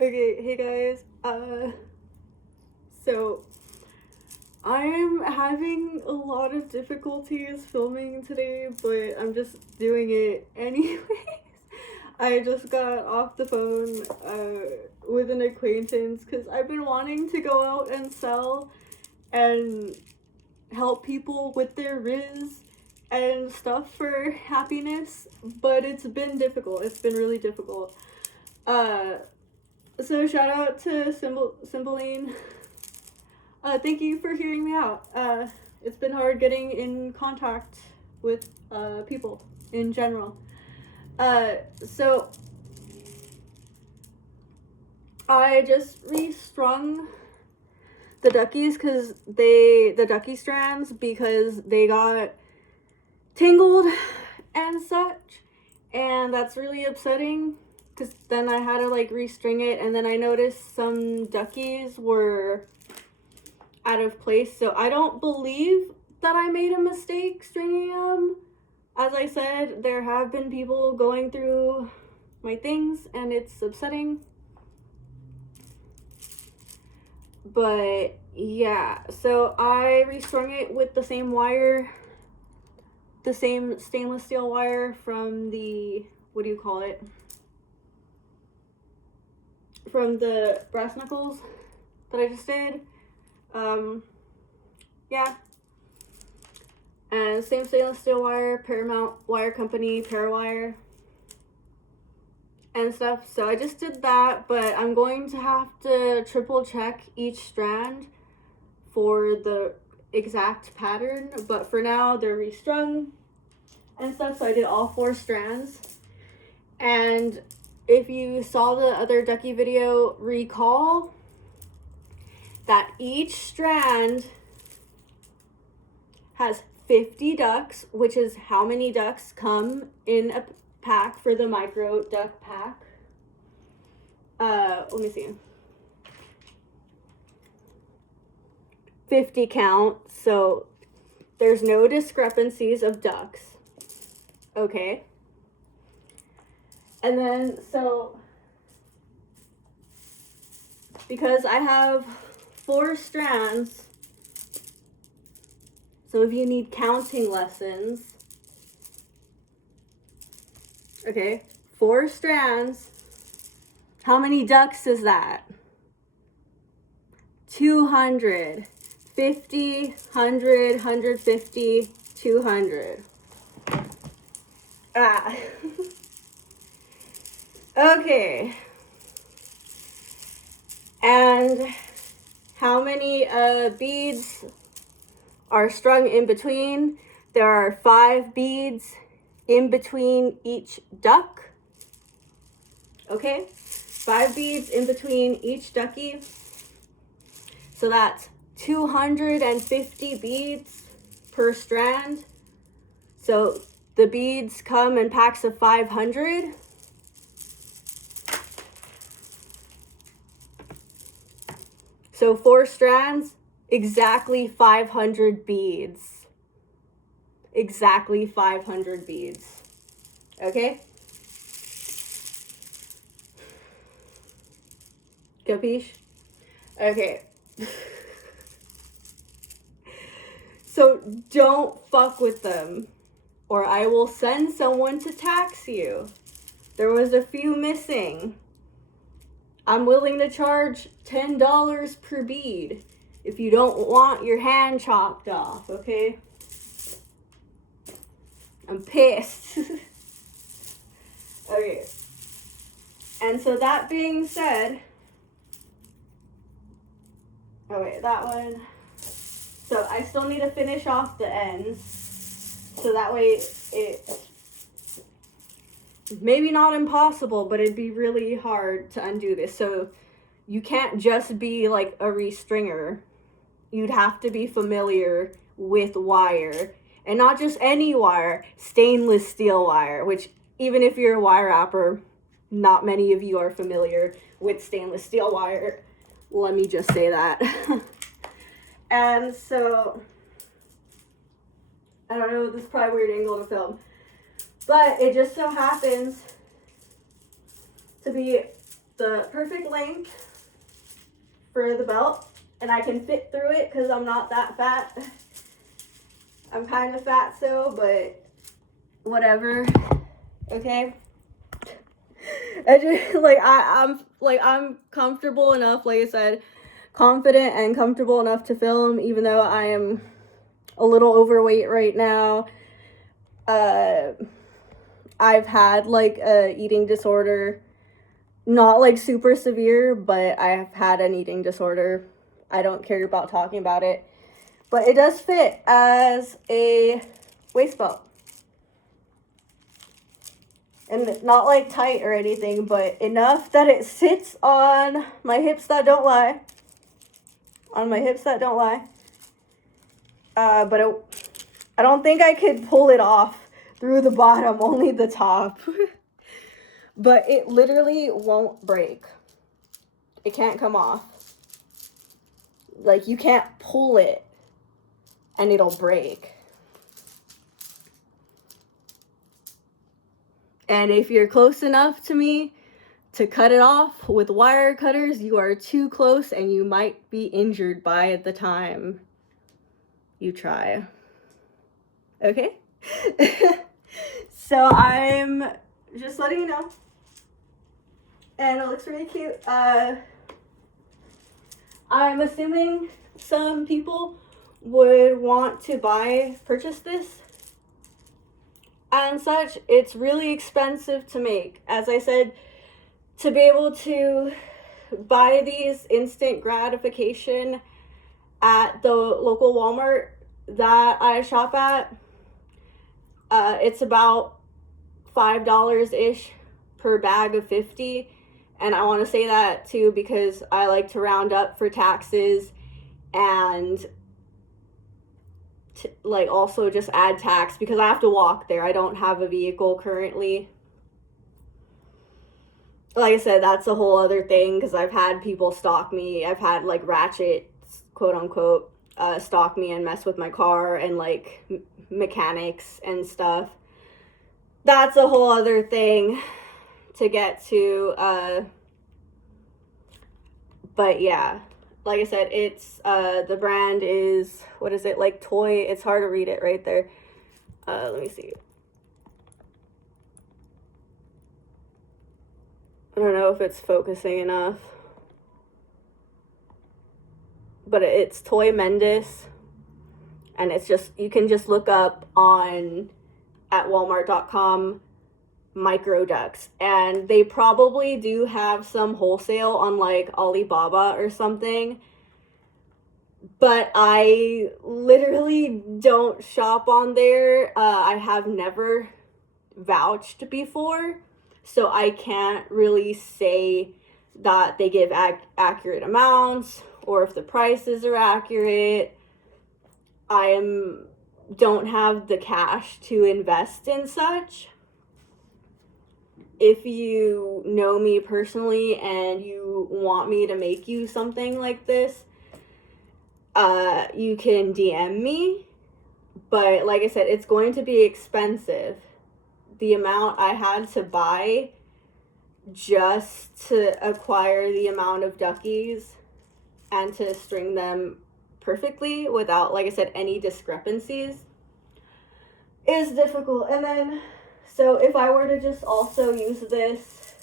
Okay, hey guys. So I'm having a lot of difficulties filming today, but I'm just doing it anyways. I just got off the phone with an acquaintance because I've been wanting to go out and sell and help people with their riz and stuff for happiness, but it's been difficult. It's been really difficult. So shout out to Cymbeline. Thank you for hearing me out. It's been hard getting in contact with people in general. So I just restrung the duckies the ducky strands because they got tangled and such, and that's really upsetting because then I had to like restring it, and then I noticed some duckies were out of place, so I don't believe that I made a mistake stringing them. As I said, there have been people going through my things and it's upsetting, but yeah, so I restrung it with the same wire, the same stainless steel wire from the, what do you call it, from the brass knuckles that I just did. Yeah, and same stainless steel wire, Paramount Wire Company, Parawire, and stuff. So I just did that, but I'm going to have to triple check each strand for the exact pattern, but for now they're restrung and stuff. So I did all 4 strands, and if you saw the other ducky video, recall that each strand has 50 ducks, which is how many ducks come in a pack for the micro duck pack. Let me see. 50 count, so there's no discrepancies of ducks. Okay. And then, so, because I have 4 strands, so if you need counting lessons, okay, 4 strands, how many ducks is that? 200, 50, 100, 150, 200. Ah. Okay. And how many beads are strung in between? There are 5 beads in between each duck. Okay, 5 beads in between each ducky. So that's 250 beads per strand. So the beads come in packs of 500. So 4 strands, exactly 500 beads. Exactly 500 beads. Okay? Capiche? Okay. So don't fuck with them, or I will send someone to tax you. There was a few missing. I'm willing to charge $10 per bead if you don't want your hand chopped off, okay? I'm pissed. Okay. And so that being said, oh wait, that one. So I still need to finish off the ends, so that way it's maybe not impossible, but it'd be really hard to undo this. So you can't just be like a restringer. You'd have to be familiar with wire, and not just any wire, stainless steel wire, which even if you're a wire wrapper, not many of you are familiar with stainless steel wire. Let me just say that. And so, I don't know, this is probably a weird angle to film, but it just so happens to be the perfect length for the belt, and I can fit through it because I'm not that fat. I'm kind of fat still, but whatever. Okay. I just I'm comfortable enough, like I said, confident and comfortable enough to film, even though I am a little overweight right now. I've had like a eating disorder, not like super severe, but I have had an eating disorder. I don't care about talking about it, but it does fit as a waist belt. And not like tight or anything, but enough that it sits on my hips that don't lie. On my hips that don't lie. But I don't think I could pull it off through the bottom, only the top. But it literally won't break. It can't come off. Like, you can't pull it and it'll break. And if you're close enough to me to cut it off with wire cutters, you are too close and you might be injured by the time you try. Okay? So I'm just letting you know. And it looks really cute. I'm assuming some people would want to purchase this and such. It's really expensive to make. As I said, to be able to buy these instant gratification at the local Walmart that I shop at, it's about $5-ish per bag of 50. And I want to say that too because I like to round up for taxes and like also just add tax because I have to walk there. I don't have a vehicle currently. Like I said, that's a whole other thing because I've had people stalk me. I've had like ratchets, quote unquote, stalk me and mess with my car and like mechanics and stuff. That's a whole other thing to get to. But yeah, like I said, it's the brand is, what is it, like toy? It's hard to read it right there. Let me see. I don't know if it's focusing enough, but it's Toy Mendis, and it's just, you can just look up at walmart.com micro ducks, and they probably do have some wholesale on like Alibaba or something, but I literally don't shop on there. I have never vouched before, so I can't really say that they give accurate amounts or if the prices are accurate. Don't have the cash to invest in such. If you know me personally and you want me to make you something like this, you can DM me. But like I said, it's going to be expensive. The amount I had to buy just to acquire the amount of duckies and to string them perfectly without, like I said, any discrepancies is difficult. And then, so if I were to just also use this,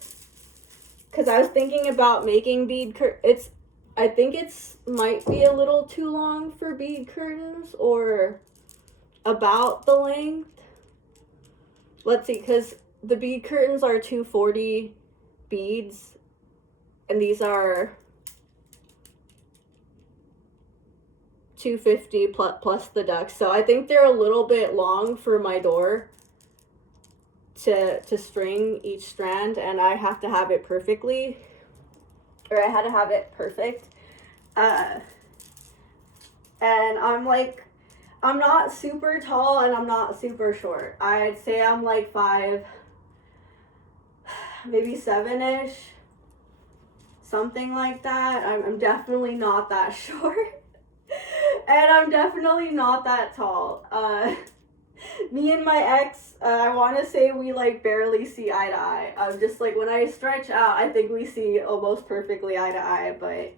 because I was thinking about making bead curtains, I think it's might be a little too long for bead curtains or about the length. Let's see, because the bead curtains are 240 beads and these are 250 plus the ducks. So I think they're a little bit long for my door to string each strand, and I have to have it perfectly, or I had to have it perfect. And I'm not super tall and I'm not super short. I'd say I'm like 5, maybe 7-ish, something like that. I'm definitely not that short. And I'm definitely not that tall. Me and my ex, I want to say we like barely see eye to eye. I'm just like, when I stretch out, I think we see almost perfectly eye to eye, but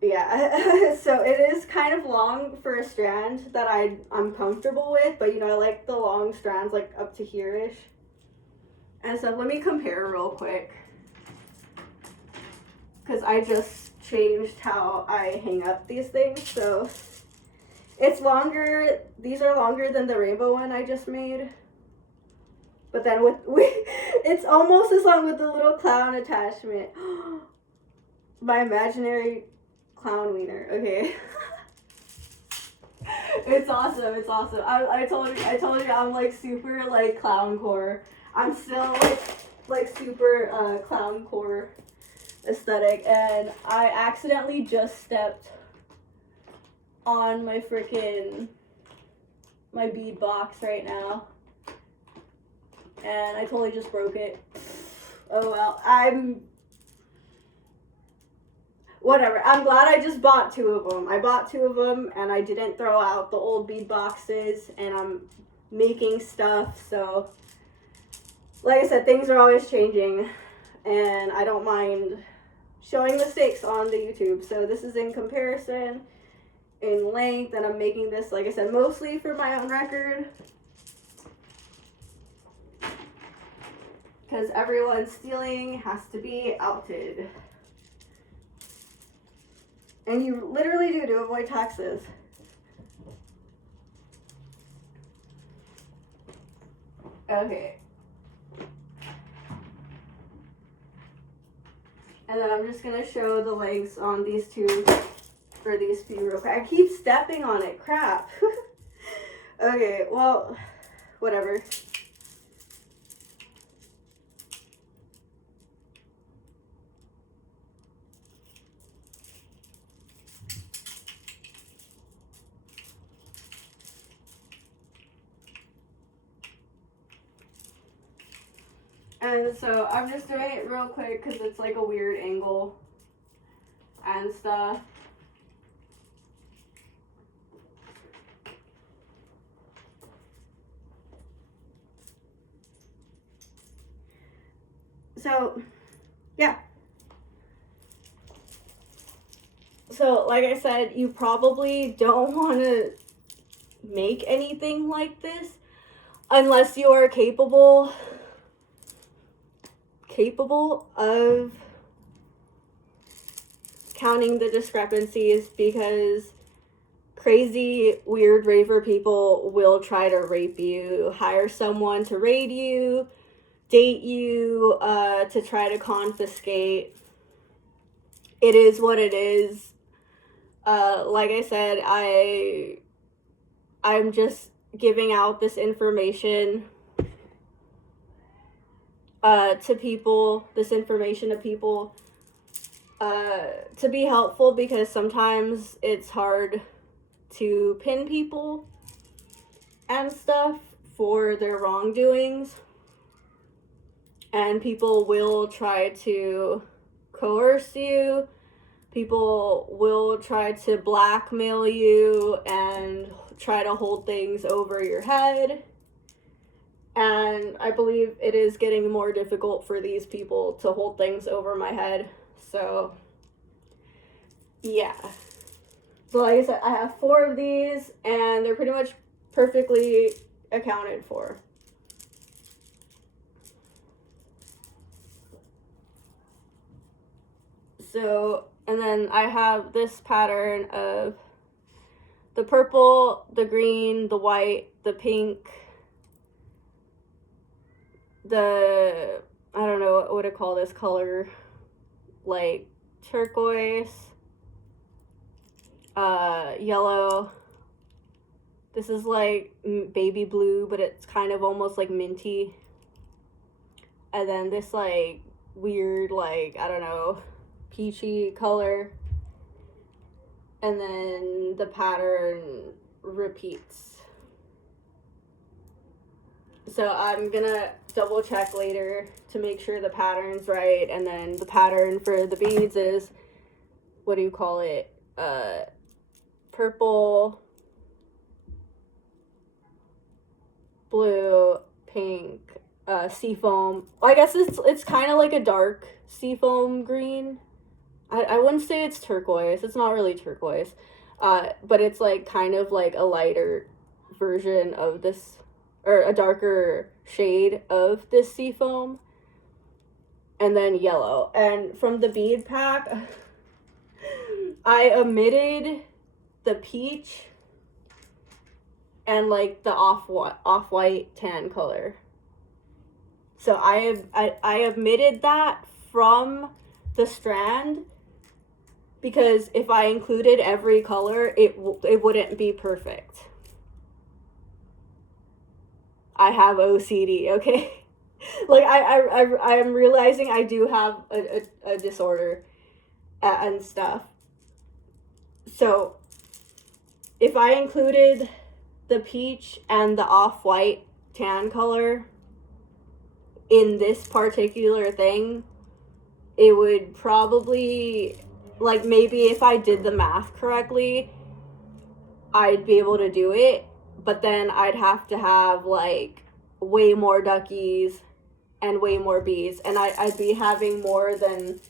yeah. So it is kind of long for a strand that I'm comfortable with, but you know, I like the long strands like up to here-ish. And so let me compare real quick, because I just changed how I hang up these things. So it's longer, these are longer than the rainbow one I just made. But then it's almost as long with the little clown attachment. My imaginary clown wiener. Okay. It's awesome. It's awesome. I told you I'm like super like clown core. I'm still like super clown core aesthetic, and I accidentally just stepped on my bead box right now, and I totally just broke it. Oh well, whatever. I'm glad I just bought 2 of them. I bought 2 of them, and I didn't throw out the old bead boxes, and I'm making stuff. So like I said, things are always changing, and I don't mind showing mistakes on the YouTube. So this is in comparison in length, and I'm making this, like I said, mostly for my own record, because everyone stealing has to be outed. And you literally do to avoid taxes. Okay. And then I'm just gonna show the lengths on these two, or these few real quick. I keep stepping on it, crap. Okay, well, whatever. And so I'm just doing it real quick because it's like a weird angle and stuff. So, yeah. So, like I said, you probably don't want to make anything like this unless you are capable of counting the discrepancies, because crazy, weird raver people will try to rape you, hire someone to raid you, date you, to try to confiscate. It is what it is. Like I said, I'm just giving out this information to people, to be helpful, because sometimes it's hard to pin people and stuff for their wrongdoings, and people will try to coerce you. People will try to blackmail you and try to hold things over your head. And I believe it is getting more difficult for these people to hold things over my head. So, yeah. So like I said, I have 4 of these, and they're pretty much perfectly accounted for. So, and then I have this pattern of the purple, the green, the white, the pink, I don't know what to call this color, like turquoise, yellow. This is like baby blue, but it's kind of almost like minty. And then this like weird, like, I don't know, peachy color. And then the pattern repeats. So I'm gonna double check later to make sure the pattern's right. And then the pattern for the beads is, what do you call it? Purple, blue, pink, seafoam. Well, I guess it's kind of like a dark seafoam green. I wouldn't say it's turquoise. It's not really turquoise. But it's like kind of like a lighter version of this, or a darker shade of this seafoam. And then yellow. And from the bead pack, I omitted the peach and like the off-white tan color. So I omitted that from the Strand because if I included every color, it wouldn't be perfect. I have OCD, okay? Like I'm realizing I do have a disorder and stuff. So if I included the peach and the off-white tan color in this particular thing, it would probably, like, maybe if I did the math correctly, I'd be able to do it, but then I'd have to have like way more duckies and way more beads, and I'd be having more than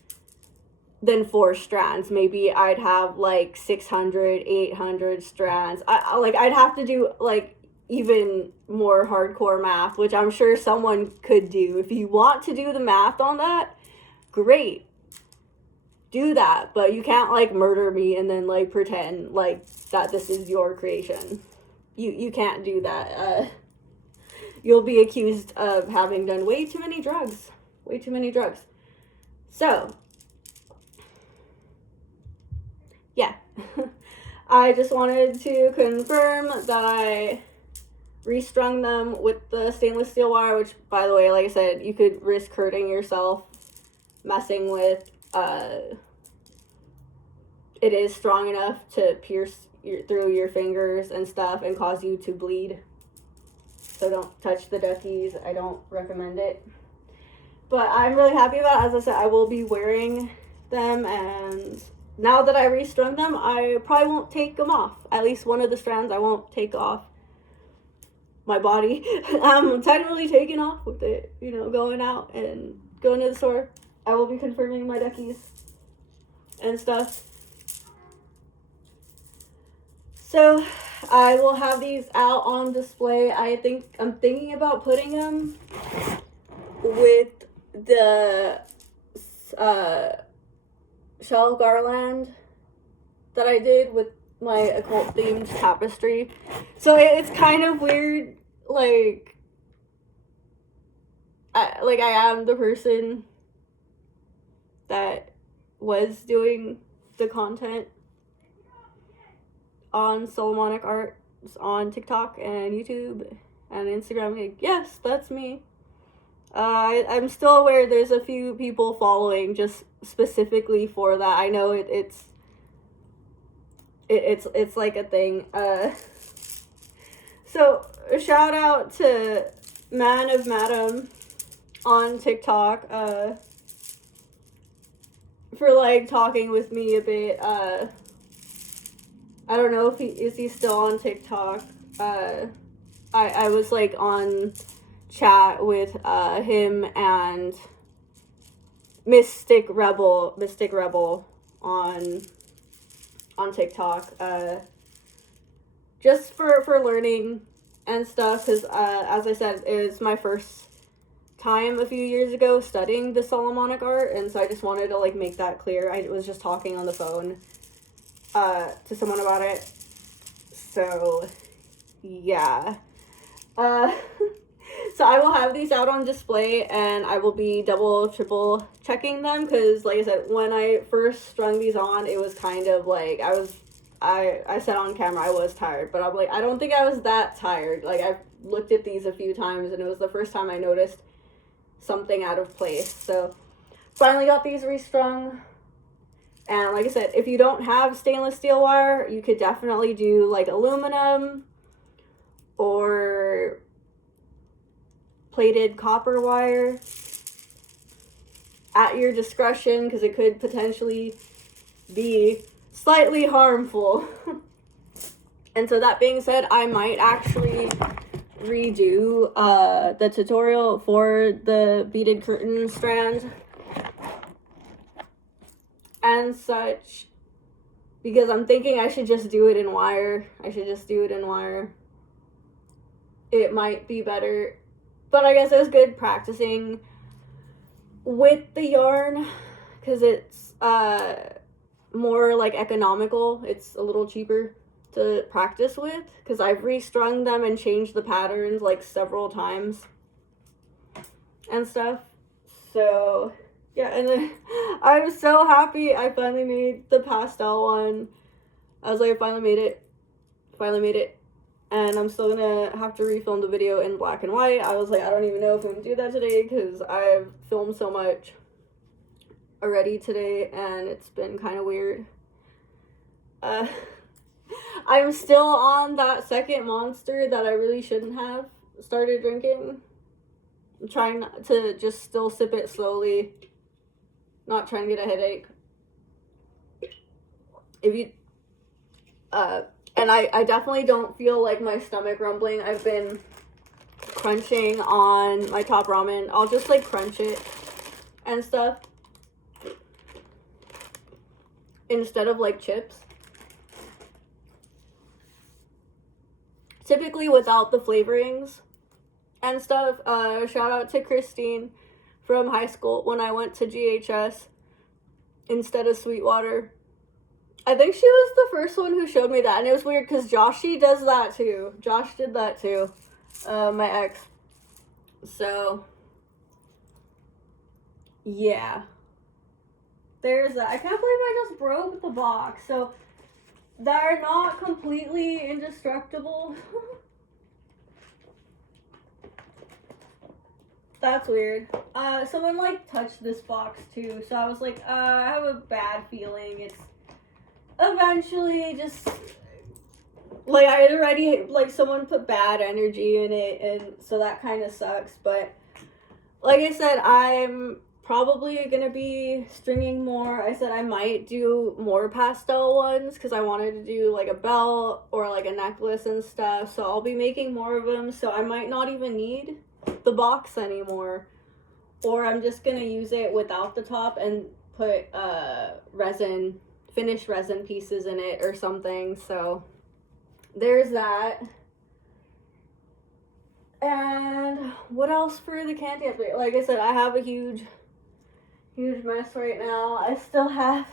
4 strands. Maybe I'd have like 600, 800 strands. I'd have to do like even more hardcore math, which I'm sure someone could do. If you want to do the math on that, great. Do that, but you can't like murder me and then like pretend like that this is your creation. You can't do that. You'll be accused of having done way too many drugs. Way too many drugs. So, yeah. I just wanted to confirm that I restrung them with the stainless steel wire, which, by the way, like I said, you could risk hurting yourself messing with. It is strong enough to pierce through your fingers and stuff and cause you to bleed. So don't touch the duckies. I don't recommend it. But I'm really happy about it. As I said, I will be wearing them, and now that I restrung them, I probably won't take them off. At least one of the strands I won't take off my body. I'm technically taking off with it, you know, going out and going to the store. I will be confirming my duckies and stuff. So I will have these out on display. I'm thinking about putting them with the shell garland that I did with my occult themed tapestry. So it's kind of weird, like I am the person that was doing the content on Solomonic art on TikTok and YouTube and Instagram. Like, yes, that's me. I'm still aware there's a few people following just specifically for that. I know it's like a thing. So a shout out to Man of Madam on TikTok for like talking with me a bit. I don't know if he's still on TikTok. I was like on chat with him and Mystic Rebel on TikTok, just for learning and stuff, because as I said, it was my first time a few years ago studying the Solomonic art, and so I just wanted to like make that clear. I was just talking on the phone to someone about it, so yeah. So I will have these out on display, and I will be double, triple checking them, because like I said, when I first strung these on, it was kind of like, I said on camera I was tired, but I'm like, I don't think I was that tired. Like, I've looked at these a few times, and it was the first time I noticed something out of place. So finally got these restrung. And like I said, if you don't have stainless steel wire, you could definitely do like aluminum or plated copper wire at your discretion, because it could potentially be slightly harmful. And so that being said, I might actually redo the tutorial for the beaded curtain strand and such, because I'm thinking I should just do it in wire. It might be better, but I guess it's good practicing with the yarn because it's more like economical. It's a little cheaper to practice with because I've restrung them and changed the patterns like several times and stuff. So yeah, and then I'm so happy I finally made the pastel one. I was like, I finally made it, and I'm still gonna have to refilm the video in black and white. I was like, I don't even know if I'm gonna do that today because I've filmed so much already today and it's been kind of weird. I'm still on that second Monster that I really shouldn't have started drinking. I'm trying to just still sip it slowly, not trying to get a headache. If you and I definitely don't feel like my stomach rumbling. I've been crunching on my top ramen. I'll just like crunch it and stuff instead of like chips. Typically without the flavorings and stuff. Shout out to Christine from high school when I went to GHS instead of Sweetwater. I think she was the first one who showed me that, and it was weird because Joshy does that too. Josh did that too, my ex. So, yeah. There's that. I can't believe I just broke the box. So, they're not completely indestructible. That's weird. Someone like touched this box too, so I was like, I have a bad feeling it's eventually just like I already like someone put bad energy in it, and so that kind of sucks. But like I said, I'm probably gonna be stringing more. I said I might do more pastel ones because I wanted to do like a belt or like a necklace and stuff, so I'll be making more of them. So I might not even need the box anymore, or I'm just gonna use it without the top and put finished resin pieces in it or something. So there's that. And what else for the candy update? Like I said, I have a huge mess right now. I still have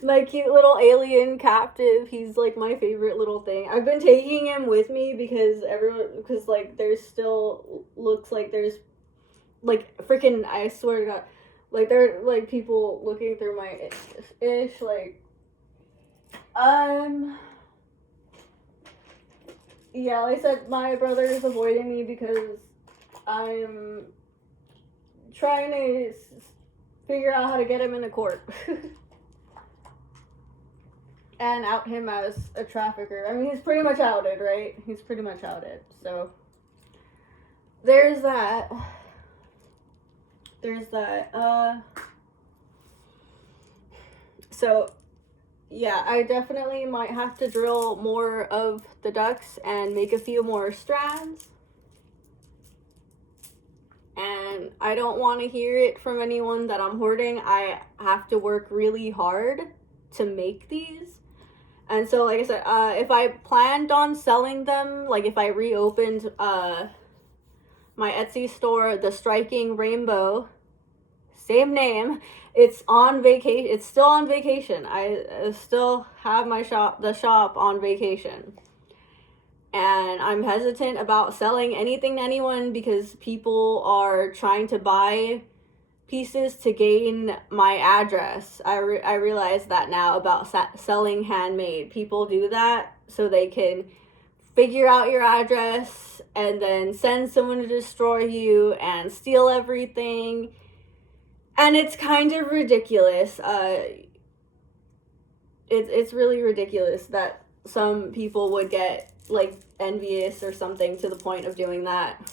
my cute little alien captive. He's like my favorite little thing. I've been taking him with me because like there's still looks like there's like freaking, I swear to God, like there are like people looking through my ish like yeah, like I said, my brother is avoiding me because I'm trying to figure out how to get him into court and out him as a trafficker. I mean, he's pretty much outed, right? He's pretty much outed. So there's that. So yeah, I definitely might have to drill more of the ducks and make a few more strands. And I don't want to hear it from anyone that I'm hoarding. I have to work really hard to make these. And so, like I said, if I planned on selling them, like if I reopened my Etsy store, TheStrikingRainbow, same name, it's on vacation. It's still on vacation. I still have the shop on vacation. And I'm hesitant about selling anything to anyone because people are trying to buy pieces to gain my address. I realize that now about selling handmade. People do that so they can figure out your address and then send someone to destroy you and steal everything. And it's kind of ridiculous. It's really ridiculous that some people would get like envious or something to the point of doing that.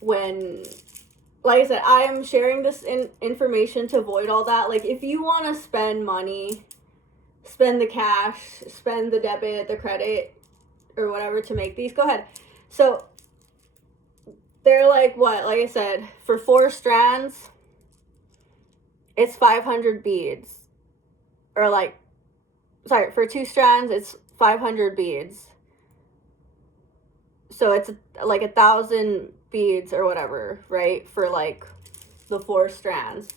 When, like I said, I'm sharing this information to avoid all that. Like, if you want to spend money, spend the cash, spend the debit, the credit, or whatever to make these. Go ahead. So they're like what? Like I said, for 4 strands, it's 500 beads. Or like, sorry, for 2 strands, it's 500 beads. So it's like 1,000 beads or whatever, right? For like the 4 strands.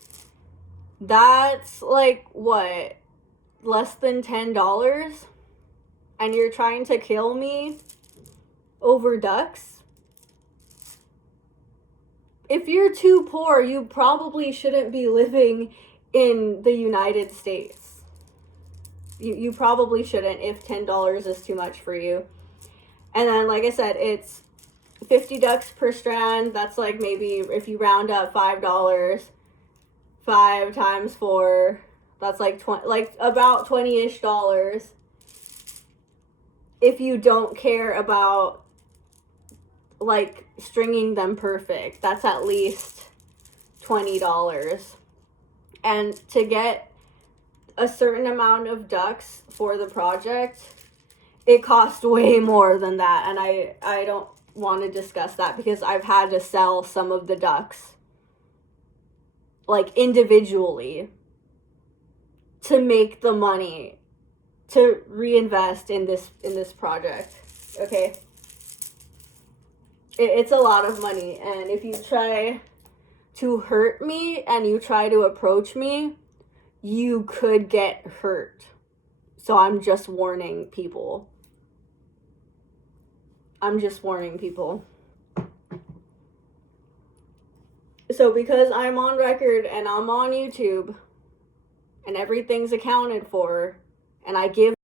That's like what? Less than $10? And you're trying to kill me over ducks? If you're too poor, you probably shouldn't be living in the United States. You probably shouldn't if $10 is too much for you. And then, like I said, it's 50 ducks per strand. That's like maybe if you round up $5, 5 times 4, that's like about $20-ish dollars. If you don't care about like stringing them perfect, that's at least $20. And to get a certain amount of ducks for the project, it cost way more than that. And I don't want to discuss that because I've had to sell some of the ducks like individually to make the money to reinvest in this project. Okay, it's a lot of money, and if you try to hurt me and you try to approach me, you could get hurt. So I'm just warning people. So because I'm on record and I'm on YouTube and everything's accounted for and I give